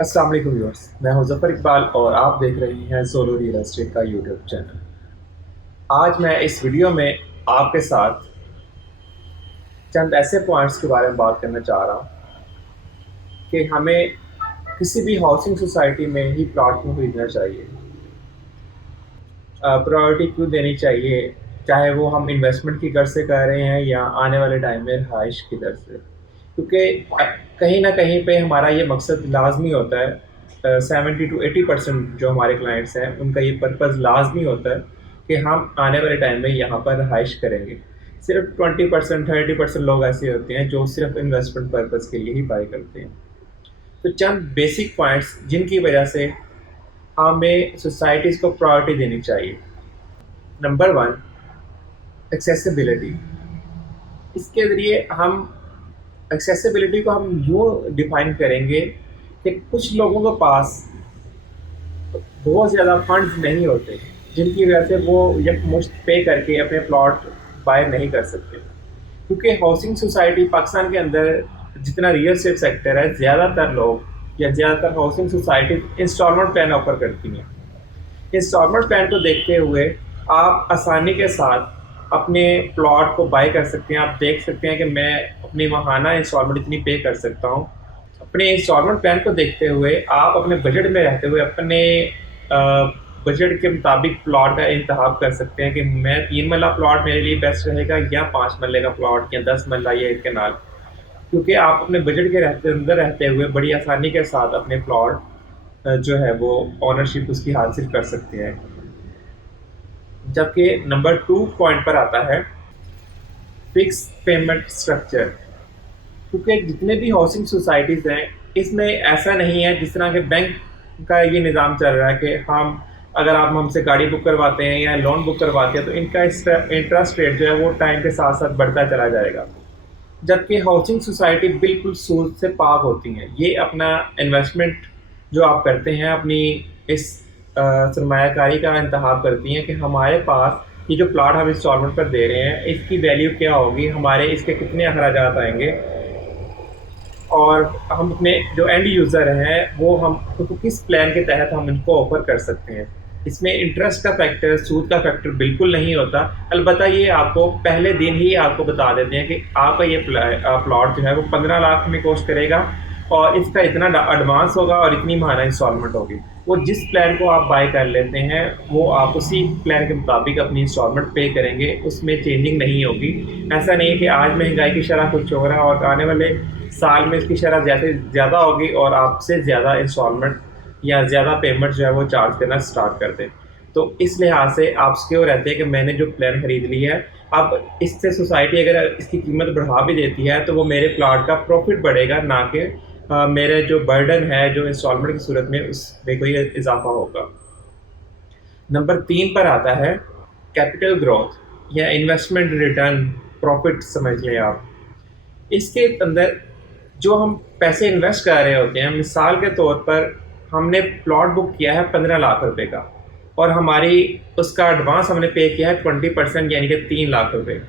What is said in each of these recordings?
अस्सलाम वालेकुम व्यूअर्स, मैं हूं ज़फ़र इकबाल और आप देख रहे हैं सोलो रियल एस्टेट का यूट्यूब चैनल। आज मैं इस वीडियो में आपके साथ चंद ऐसे पॉइंट्स के बारे में बात करना चाह रहा हूं कि हमें किसी भी हाउसिंग सोसाइटी में ही प्लॉट क्यों खरीदना चाहिए, प्रायोरिटी क्यों देनी चाहिए, चाहे वो हम इन्वेस्टमेंट की गर्ज से कर रहे हैं या आने वाले टाइम में रहाइश की दर से। क्योंकि कहीं ना कहीं पे हमारा ये मकसद लाजमी होता है। 70 to 80% जो हमारे क्लाइंट्स हैं उनका ये पर्पज़ लाजमी होता है कि हम आने वाले टाइम में यहाँ पर रहाइश करेंगे। सिर्फ 20% 30% लोग ऐसे होते हैं जो सिर्फ इन्वेस्टमेंट पर्पज़ के लिए ही बाय करते हैं। तो चंद बेसिक पॉइंट्स जिनकी वजह से हमें सोसाइटीज़ को प्रायोरिटी देनी चाहिए। Number 1, accessibility. इसके ज़रिए हम एक्सेसिबिलिटी को हम यूँ डिफ़ाइन करेंगे कि कुछ लोगों के पास बहुत ज़्यादा फंड्स नहीं होते जिनकी वजह से वो यकमुश्त पे करके अपने प्लॉट बाय नहीं कर सकते। क्योंकि हाउसिंग सोसाइटी पाकिस्तान के अंदर जितना रियल एस्टेट सेक्टर है, ज़्यादातर लोग या ज़्यादातर housing society installment plan offer करती हैं। इंस्टॉलमेंट प्लान को देखते हुए आप आसानी के साथ अपने प्लॉट को बाय कर सकते हैं। आप देख सकते हैं कि मैं अपनी माहाना इंस्टॉलमेंट इतनी पे कर सकता हूँ। अपने इंस्टॉलमेंट प्लान को देखते हुए आप अपने बजट में रहते हुए अपने बजट के मुताबिक प्लॉट का इंतखाब कर सकते हैं कि मैं 3 मरला प्लॉट मेरे लिए बेस्ट रहेगा या 5 मरले का प्लॉट या 10 मरला या एक कनाल। क्योंकि आप अपने बजट के अंदर रहते हुए बड़ी आसानी के साथ अपने प्लॉट जो है वो ऑनरशिप उसकी हासिल कर सकते हैं। जबकि नंबर 2 पॉइंट पर आता है फिक्स पेमेंट स्ट्रक्चर। क्योंकि जितने भी हाउसिंग सोसाइटीज़ हैं इसमें ऐसा नहीं है जिस तरह के बैंक का ये निज़ाम चल रहा है कि हम अगर आप हमसे गाड़ी बुक करवाते हैं या लोन बुक करवाते हैं तो इनका इंटरेस्ट रेट जो है वो टाइम के साथ साथ बढ़ता चला जाएगा। जबकि हाउसिंग सोसाइटी बिल्कुल सूद से पाक होती हैं। ये अपना इन्वेस्टमेंट जो आप करते हैं अपनी इस सरमायाकारी का इंतखाब करती हैं कि हमारे पास ये जो प्लाट हम इंस्टॉलमेंट पर दे रहे हैं इसकी वैल्यू क्या होगी, हमारे इसके कितने अखराजात आएंगे और हम अपने जो एंड यूज़र हैं वो हम उनको किस प्लान के तहत हम इनको ऑफ़र कर सकते हैं। इसमें इंटरेस्ट का फैक्टर, सूद का फैक्टर बिल्कुल नहीं होता। अलबत्ता ये आपको पहले दिन ही आपको बता देते हैं कि आपका ये प्लॉट जो है वो 15 लाख में कॉस्ट करेगा और इसका इतना एडवांस होगा और इतनी माहाना इंस्टॉलमेंट होगी। वो जिस प्लान को आप बाय कर लेते हैं वो आप उसी प्लान के मुताबिक अपनी इंस्टॉलमेंट पे करेंगे, उसमें चेंजिंग नहीं होगी। ऐसा नहीं है कि आज महंगाई की शरह कुछ हो रहा है और आने वाले साल में इसकी शरह जैसे ज़्यादा होगी और आपसे ज़्यादा इंस्टॉलमेंट या ज़्यादा पेमेंट जो है वो चार्ज करना स्टार्ट कर दें। तो इस लिहाज से आप सिक्योर रहते हैं कि मैंने जो प्लान ख़रीद लिया है, अब इससे सोसाइटी अगर इसकी कीमत बढ़ा भी देती है तो वो मेरे प्लाट का प्रॉफिट बढ़ेगा, ना कि मेरे जो बर्डन है जो इंस्टॉलमेंट की सूरत में उसमें कोई इजाफा होगा। नंबर 3 पर आता है कैपिटल ग्रोथ या इन्वेस्टमेंट रिटर्न प्रॉफिट समझ लें आप। इसके अंदर जो हम पैसे इन्वेस्ट कर रहे होते हैं, मिसाल के तौर पर हमने प्लॉट बुक किया है 15 लाख रुपए का और हमारी उसका एडवांस हमने पे किया है 20% यानी कि 3 लाख रुपए।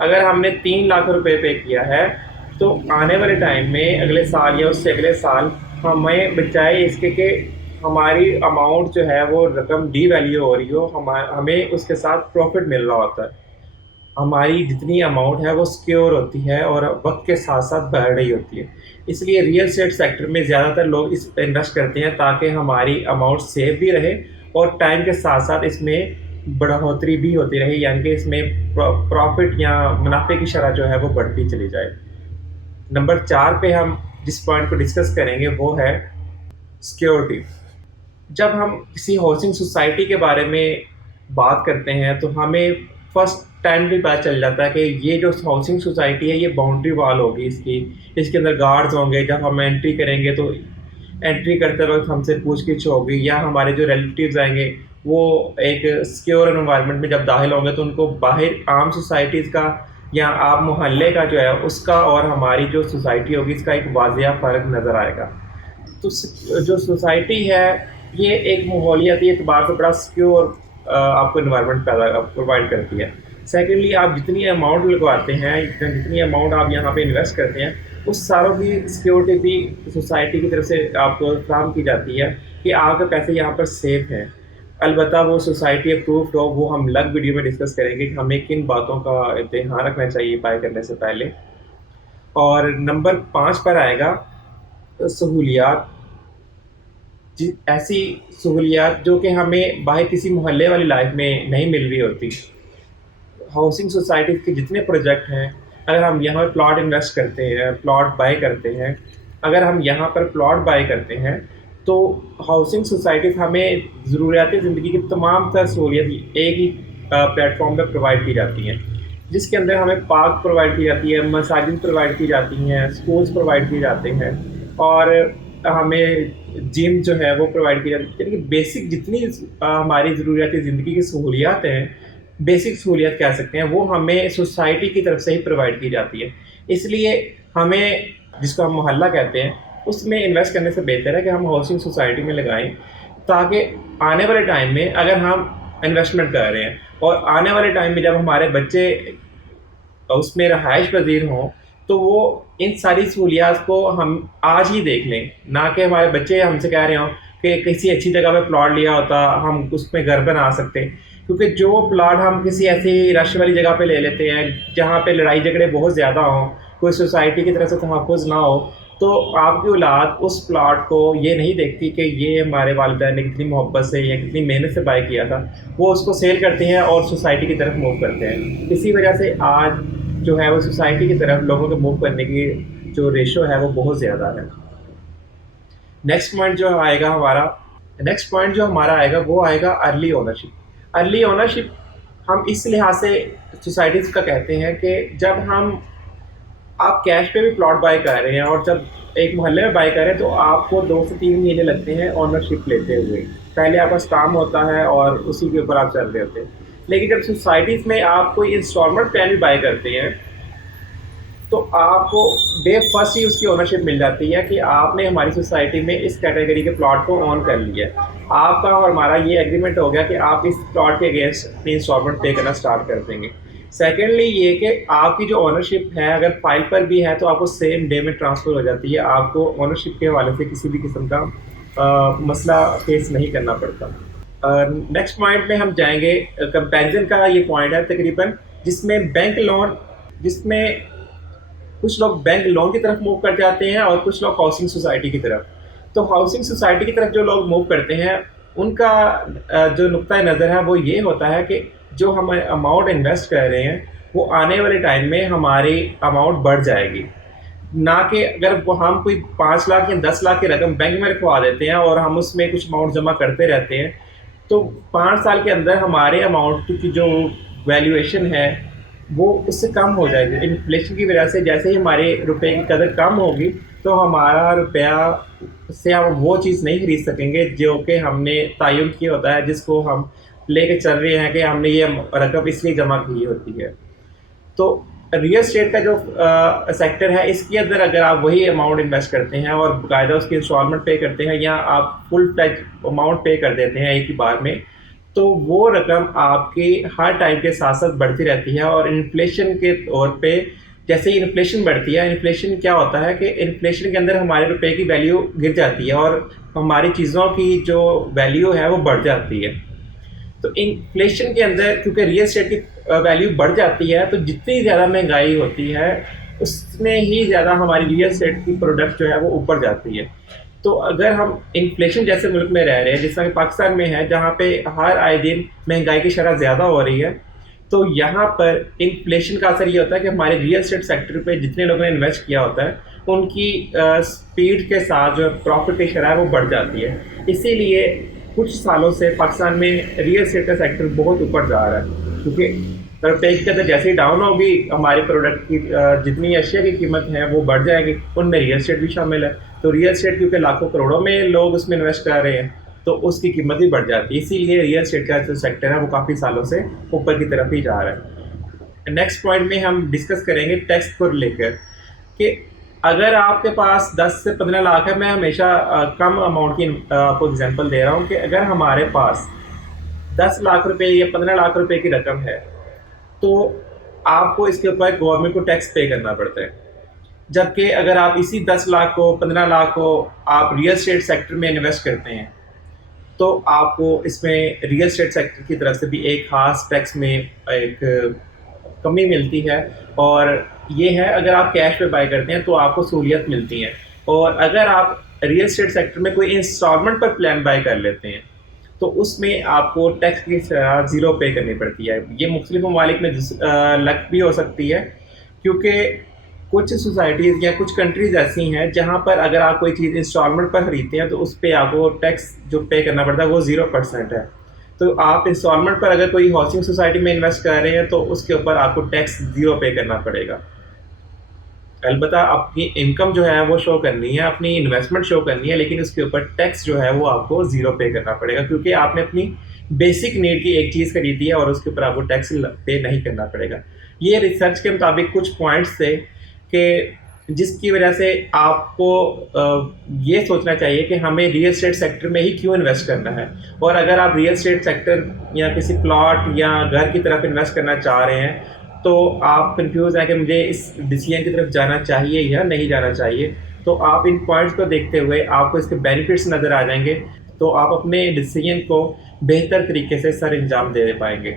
अगर हमने 3 लाख रुपए पे किया है तो आने वाले टाइम में अगले साल या उससे अगले साल हमें बचाए इसके कि हमारी अमाउंट जो है वो रकम डी वैल्यू हो रही हो, हमें उसके साथ प्रॉफिट मिल रहा होता है। हमारी जितनी अमाउंट है वो सिक्योर होती है और वक्त के साथ साथ बढ़ रही होती है। इसलिए रियल एस्टेट सेक्टर में ज़्यादातर लोग इस पर इन्वेस्ट करते हैं ताकि हमारी अमाउंट सेफ भी रहे और टाइम के साथ साथ इसमें बढ़ोतरी भी होती रहे, यानी कि इसमें प्रॉफिट या मुनाफे की शरह जो है वो बढ़ती चली जाए। नंबर 4 पे हम जिस पॉइंट को डिस्कस करेंगे वो है सिक्योरिटी। जब हम किसी हाउसिंग सोसाइटी के बारे में बात करते हैं तो हमें फर्स्ट टाइम भी पता चल जाता है कि ये जो हाउसिंग सोसाइटी है ये बाउंड्री वॉल होगी इसके अंदर गार्ड्स होंगे। जब हम एंट्री करेंगे तो एंट्री करते वक्त हमसे पूछगिछ होगी या हमारे जो रिलेटिव्स आएंगे वो एक सिक्योर एनवायरनमेंट में जब दाखिल होंगे तो उनको बाहर आम सोसाइटीज़ का या आप मोहल्ले का जो है उसका और हमारी जो सोसाइटी होगी इसका एक वाज़िया फ़र्क नज़र आएगा। तो जो सोसाइटी है ये एक माहौलियाती एतबार से बड़ा सिक्योर आपको इन्वायरमेंट प्रोवाइड करती है। सेकेंडली, आप जितनी अमाउंट लगवाते हैं, जितनी अमाउंट आप यहाँ पे इन्वेस्ट करते हैं اس ساروں کی سیکیورٹی بھی سوسائٹی کی طرف سے آپ کو فراہم کی جاتی ہے کہ آپ کے پیسے یہاں پر سیف ہیں. البتہ وہ سوسائٹی اپرووڈ ہو، وہ ہم الگ ویڈیو میں ڈسکس کریں گے کہ ہمیں کن باتوں کا دھیان رکھنا چاہیے بائی کرنے سے پہلے. اور نمبر 5 پر آئے گا سہولیات. ایسی سہولیات جو کہ ہمیں باہر کسی محلے والی لائف میں نہیں مل رہی ہوتی. ہاؤسنگ سوسائٹیز کے جتنے پروجیکٹ ہیں، اگر ہم یہاں پر پلاٹ انویسٹ کرتے ہیں، پلاٹ بائی کرتے ہیں، اگر ہم یہاں پر پلاٹ بائی کرتے ہیں تو ہاؤسنگ سوسائٹیز ہمیں ضروریات زندگی کی تمام تر سہولیت ایک ہی پلیٹ فارم پہ پرووائڈ کی جاتی ہیں، جس کے اندر ہمیں پارک پرووائڈ کی جاتی ہے، مساجد پرووائڈ کی جاتی ہیں، اسکولس پرووائڈ کیے جاتے ہیں، اور ہمیں جم جو ہے وہ پرووائڈ کی جاتی ہے. یعنی کہ بیسک جتنی ہماری ضروریات زندگی کی سہولیات ہیں، بیسک سہولیات کہہ سکتے ہیں، وہ ہمیں سوسائٹی کی طرف سے ہی پرووائڈ کی جاتی ہے. اس لیے ہمیں، جس کو ہم محلہ کہتے ہیں، اس میں انویسٹ کرنے سے بہتر ہے کہ ہم ہاؤسنگ سوسائٹی میں لگائیں، تاکہ آنے والے ٹائم میں اگر ہم انویسٹمنٹ کر رہے ہیں اور آنے والے ٹائم میں جب ہمارے بچے اس میں رہائش پذیر ہوں تو وہ ان ساری سہولیات کو ہم آج ہی دیکھ لیں، نہ کہ ہمارے بچے ہم سے کہہ رہے ہوں کہ کسی اچھی جگہ پہ پلاٹ لیا ہوتا ہم اس میں گھر بنا سکتے. کیونکہ جو پلاٹ ہم کسی ایسی رش والی جگہ پہ لے لیتے ہیں جہاں پہ لڑائی جھگڑے بہت زیادہ ہوں، کوئی سوسائٹی کی طرف سے تحفظ نہ ہو، تو آپ کی اولاد اس پلاٹ کو یہ نہیں دیکھتی کہ یہ ہمارے والدین نے کتنی محبت سے یا کتنی محنت سے بائی کیا تھا. وہ اس کو سیل کرتے ہیں اور سوسائٹی کی طرف موو کرتے ہیں. اسی وجہ سے آج جو ہے وہ سوسائٹی کی طرف لوگوں کو موو کرنے کی جو ریشو ہے وہ بہت زیادہ ہے. نیکسٹ پوائنٹ جو ہمارا آئے گا وہ آئے گا ارلی اونرشپ. ارلی اونرشپ ہم اس لحاظ سے سوسائٹیز کا کہتے ہیں کہ جب آپ کیش پہ بھی پلاٹ بائی کر رہے ہیں اور جب ایک محلے میں بائی کر رہے ہیں تو آپ کو 2 سے 3 مہینے لگتے ہیں اونرشپ لیتے ہوئے. پہلے آپ کا کام ہوتا ہے اور اسی کے اوپر آپ چل رہے ہوتے ہیں. لیکن جب سوسائٹیز میں آپ کوئی انسٹالمنٹ پلان بھی بائی کرتے ہیں تو آپ کو ڈے فرسٹ ہی اس کی اونرشپ مل جاتی ہے کہ آپ نے ہماری سوسائٹی میں اس کیٹیگری کے پلاٹ کو آن کر لیا ہے. آپ کا اور ہمارا یہ ایگریمنٹ ہو گیا کہ آپ اس پلاٹ کے اگینسٹ اپنی انسٹالمنٹ پے کرنا اسٹارٹ کر دیں گے. سیکنڈلی یہ کہ آپ کی جو اونرشپ ہے اگر فائل پر بھی ہے تو آپ کو سیم ڈے میں ٹرانسفر ہو جاتی ہے. آپ کو اونرشپ کے حوالے سے کسی بھی قسم کا مسئلہ فیس نہیں کرنا پڑتا. نیکسٹ پوائنٹ میں ہم جائیں گے. کمپیریزن کا یہ پوائنٹ ہے تقریباً، جس میں کچھ لوگ بینک لون کی طرف موو کر جاتے ہیں اور کچھ لوگ ہاؤسنگ سوسائٹی کی طرف. تو ہاؤسنگ سوسائٹی کی طرف جو لوگ موو کرتے ہیں ان کا جو نقطۂ نظر ہے وہ یہ ہوتا ہے کہ جو ہم اماؤنٹ انویسٹ کر رہے ہیں وہ آنے والے ٹائم میں ہماری اماؤنٹ بڑھ جائے گی. نہ کہ اگر ہم کوئی 5 لاکھ یا 10 لاکھ کی رقم بینک میں رکھوا دیتے ہیں اور ہم اس میں کچھ اماؤنٹ جمع کرتے رہتے ہیں تو 5 سال کے اندر ہمارے اماؤنٹ کی جو ویلیویشن ہے وہ اس سے کم ہو جائے گی. انفلیشن کی وجہ سے جیسے ہی ہمارے روپے کی قدر کم ہوگی تو ہمارا روپیہ سے ہم وہ چیز نہیں خرید سکیں گے جو کہ ہم نے تعین کیا ہوتا ہے، جس کو ہم لے کے چل رہے ہیں کہ ہم نے یہ رقم اس لیے جمع کی ہوتی ہے. تو ریئل اسٹیٹ کا جو سیکٹر ہے اس کے اندر اگر آپ وہی اماؤنٹ انویسٹ کرتے ہیں اور باقاعدہ اس کی انسٹالمنٹ پے کرتے ہیں یا آپ فل فلیج اماؤنٹ پے کر دیتے ہیں ایک ہی بار میں، تو وہ رقم آپ کی ہر ٹائم کے ساتھ ساتھ بڑھتی رہتی ہے. اور انفلیشن کے طور پہ جیسے ہی انفلیشن بڑھتی ہے، انفلیشن کیا ہوتا ہے کہ انفلیشن کے اندر ہمارے روپے کی ویلیو گر جاتی ہے اور ہماری چیزوں کی جو ویلیو ہے وہ بڑھ جاتی ہے. تو انفلیشن کے اندر کیونکہ ریئل اسٹیٹ کی ویلیو بڑھ جاتی ہے تو جتنی زیادہ مہنگائی ہوتی ہے اس میں ہی زیادہ ہماری ریئل اسٹیٹ کی پروڈکٹ جو ہے وہ اوپر جاتی ہے. تو اگر ہم انفلیشن جیسے ملک میں رہ رہے ہیں جس طرح کہ پاکستان میں ہے جہاں پہ ہر آئے دن مہنگائی کی شرح زیادہ ہو رہی ہے، تو یہاں پر انفلیشن کا اثر یہ ہوتا ہے کہ ہمارے ریئل اسٹیٹ سیکٹر پہ جتنے لوگوں نے انویسٹ کیا ہوتا ہے ان کی سپیڈ کے ساتھ جو پروفٹ کی شرح ہے وہ بڑھ جاتی ہے. اسی لیے کچھ سالوں سے پاکستان میں ریئل اسٹیٹ کا سیکٹر بہت اوپر جا رہا ہے، کیونکہ روپے کی قدر جیسے ہی ڈاؤن ہوگی ہمارے پروڈکٹ کی جتنی اشیاء کی قیمت ہے وہ بڑھ جائے گی، ان میں ریئل اسٹیٹ بھی شامل ہے. تو ریئل اسٹیٹ کیونکہ لاکھوں کروڑوں میں لوگ اس میں انویسٹ کر رہے ہیں تو اس کی قیمت بھی بڑھ جاتی ہے. اسی لیے ریئل اسٹیٹ کا جو سیکٹر ہے وہ کافی سالوں سے اوپر کی طرف ہی جا رہا ہے. نیکسٹ پوائنٹ میں ہم ڈسکس کریں گے ٹیکس کو لے کر کہ اگر آپ کے پاس 10 سے 15 لاکھ ہے، میں ہمیشہ کم اماؤنٹ کی آپ کو ایگزامپل دے رہا ہوں کہ اگر ہمارے پاس 10 لاکھ روپے یا 15 لاکھ روپے کی رقم ہے تو آپ کو اس کے اوپر گورنمنٹ کو ٹیکس پے کرنا پڑتا ہے. जबकि अगर आप इसी 10 लाख को 15 लाख को आप रियल एस्टेट सेक्टर में इन्वेस्ट करते हैं तो आपको इसमें रियल एस्टेट सेक्टर की तरफ से भी एक ख़ास टैक्स में एक कमी मिलती है। और ये है, अगर आप कैश पे बाय करते हैं तो आपको सहूलियत मिलती है, और अगर आप रियल एस्टेट सेक्टर में कोई इंस्टॉलमेंट पर प्लान बाय कर लेते हैं तो उसमें आपको टैक्स की ज़ीरो पे करनी पड़ती है। ये मुख्तलिफ ममालिक में लग भी हो सकती है, क्योंकि कुछ सोसाइटीज़ या कुछ कंट्रीज़ ऐसी हैं जहाँ पर अगर आप कोई चीज़ इंस्टॉलमेंट पर ख़रीदते हैं तो उस पर आपको टैक्स जो पे करना पड़ता है वो 0% है। तो आप इंस्टॉलमेंट पर अगर कोई हाउसिंग सोसाइटी में इन्वेस्ट कर रहे हैं तो उसके ऊपर आपको टैक्स 0 पे करना पड़ेगा। अलबत्ता अपनी इनकम जो है वो शो करनी है, अपनी इन्वेस्टमेंट शो करनी है, लेकिन उसके ऊपर टैक्स जो है वो आपको 0 पे करना पड़ेगा, क्योंकि आपने अपनी बेसिक नीड की एक चीज़ खरीदी है और उसके ऊपर आपको टैक्स पे नहीं करना पड़ेगा। ये रिसर्च के मुताबिक कुछ पॉइंट्स थे कि जिसकी वजह से आपको ये सोचना चाहिए कि हमें रियल एस्टेट सेक्टर में ही क्यों इन्वेस्ट करना है। और अगर आप रियल एस्टेट सेक्टर या किसी प्लॉट या घर की तरफ इन्वेस्ट करना चाह रहे हैं तो आप कंफ्यूज हैं कि मुझे इस डिसीजन की तरफ जाना चाहिए या नहीं जाना चाहिए, तो आप इन पॉइंट्स को देखते हुए आपको इसके बेनिफिट्स नज़र आ जाएंगे, तो आप अपने डिसीजन को बेहतर तरीके से सर अंजाम दे पाएंगे।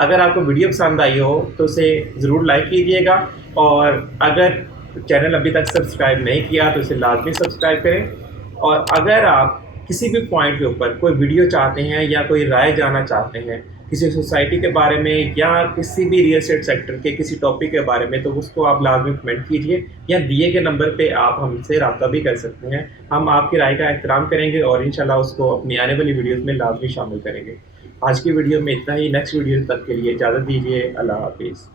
अगर आपको वीडियो पसंद आई हो तो उसे ज़रूर लाइक कीजिएगा, और अगर चैनल अभी तक सब्सक्राइब नहीं किया तो इसे लाजमी सब्सक्राइब करें। और अगर आप किसी भी पॉइंट के ऊपर कोई वीडियो चाहते हैं या कोई राय जानना चाहते हैं किसी सोसाइटी के बारे में या किसी भी रियल एस्टेट सेक्टर के किसी टॉपिक के बारे में, तो उसको आप लाजमी कमेंट कीजिए, या दिए गए नंबर पे आप हमसे रब्ता भी कर सकते हैं। हम आपकी राय का एहतराम करेंगे और इंशाल्लाह उसको अपनी आने वाली वीडियोज़ में लाजमी शामिल करेंगे। आज की वीडियो में इतना ही। नेक्स्ट वीडियो तक के लिए इजाज़त दीजिए। अल्लाह हाफिज़।